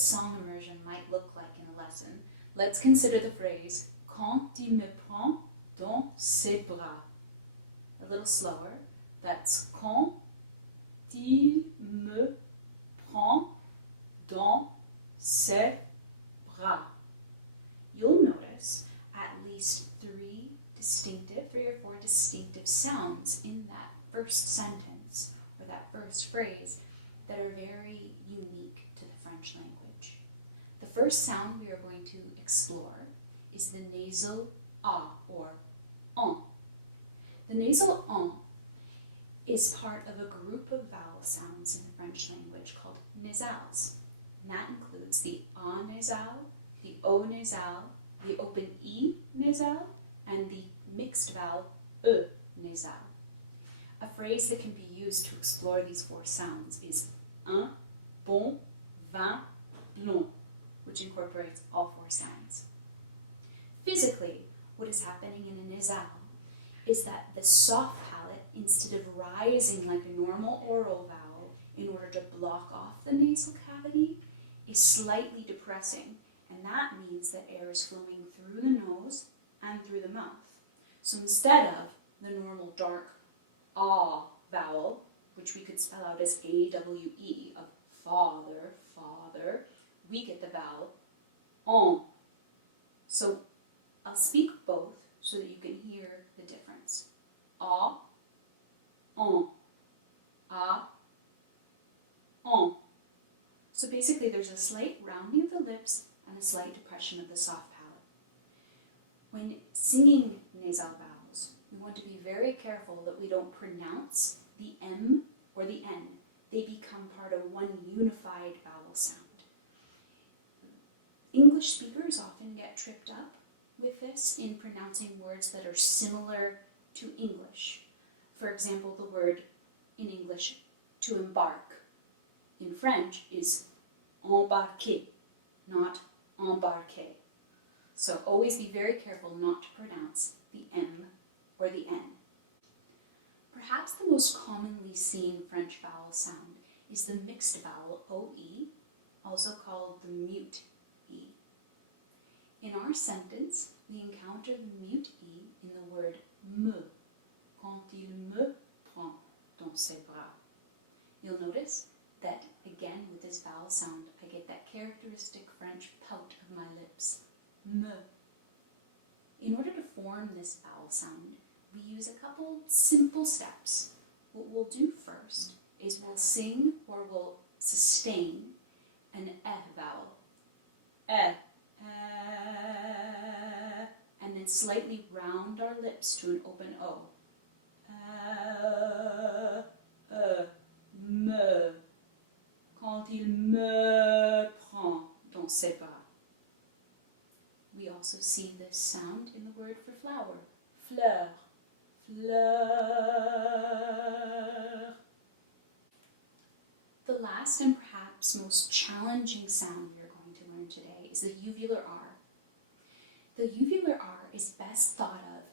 song immersion might look like in a lesson, let's consider the phrase quand il me prend dans ses bras. A little slower. That's quand il me prend dans ses bras. You'll notice at least three or four distinctive sounds in that first sentence or that first phrase that are very unique to the French language. The first sound we are going to explore is the nasal A or en. The nasal en is part of a group of vowel sounds in the French language called nasals. And that includes the A nasal, the O nasal, the open E nasal, and the mixed vowel E nasal. A phrase that can be used to explore these four sounds is un bon vin blanc, which incorporates all four sounds. Physically, what is happening in a nasal is that the soft palate, instead of rising like a normal oral vowel in order to block off the nasal cavity, is slightly depressing, and that means that air is flowing through the nose and through the mouth. So instead of the normal dark ah vowel, which we could spell out as A-W-E, of father, father, we get the vowel en. So I'll speak both so that you can hear the difference. A, en, a, en. So basically there's a slight rounding of the lips and a slight depression of the soft palate. When singing nasal vowels, we want to be very careful that we don't pronounce the M or the N. They become part of one unified vowel sound. English speakers often get tripped up with this in pronouncing words that are similar to English. For example, the word in English to embark in French is embarquer, not embarquer. So always be very careful not to pronounce the M or the N. Perhaps the most commonly seen French vowel sound is the mixed vowel OE, also called the mute E. In our sentence, we encounter the mute E in the word me, quand il me prend dans ses bras. You'll notice that, again, with this vowel sound, I get that characteristic French pout of my lips. Me. In order to form this vowel sound, we use a couple simple steps. What we'll do first is we'll sing or we'll sustain an E vowel. E. And then slightly round our lips to an open O. Me. Quand il me prend dans ses bras. We also see this sound in the word for flower. Fleur. Fleur. The last and perhaps most challenging sound we are going to learn today is the uvular R. The uvular R is best thought of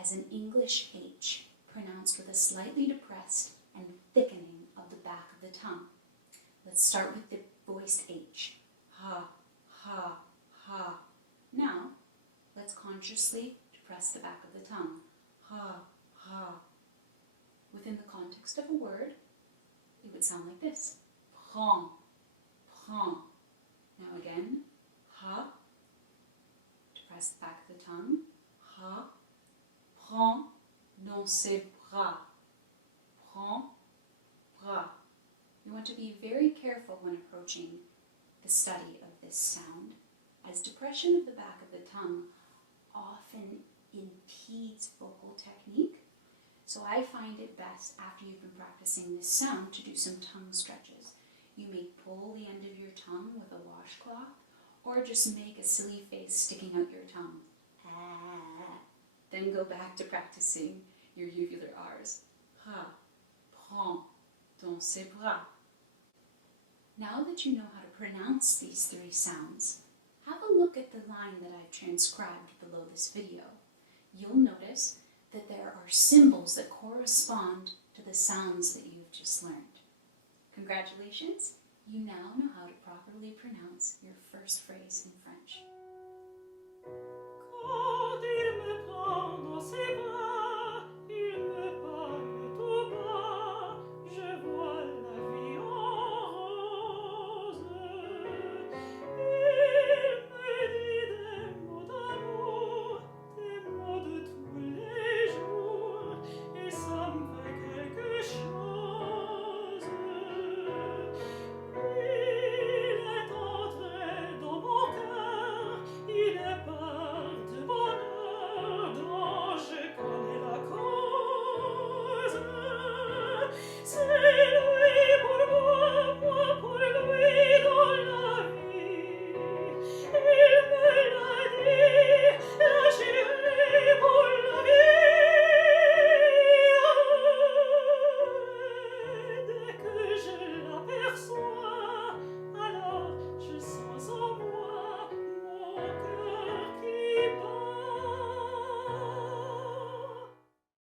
as an English H, pronounced with a slightly depressed and thickening of the back of the tongue. Let's start with the voiced H. Ha, ha, ha. Now, let's consciously depress the back of the tongue. Ha, ha. Within the context of a word, it would sound like this. Prend, prend. Now again, ha. Depress the back of the tongue. Ha. Prend dans ses bras. Prend, bras. You want to be very careful when approaching the study of this sound, as depression of the back of the tongue often impedes vocal technique. So I find it best after you've been practicing this sound to do some tongue stretches. You may pull the end of your tongue with a washcloth, or just make a silly face sticking out your tongue. Then go back to practicing your uvular R's. Ha, prend dans ses bras. Now that you know how to pronounce these three sounds, have a look at the line that I've transcribed below this video. You'll notice that there are symbols that correspond to the sounds that you've just learned. Congratulations, you now know how to properly pronounce first phrase in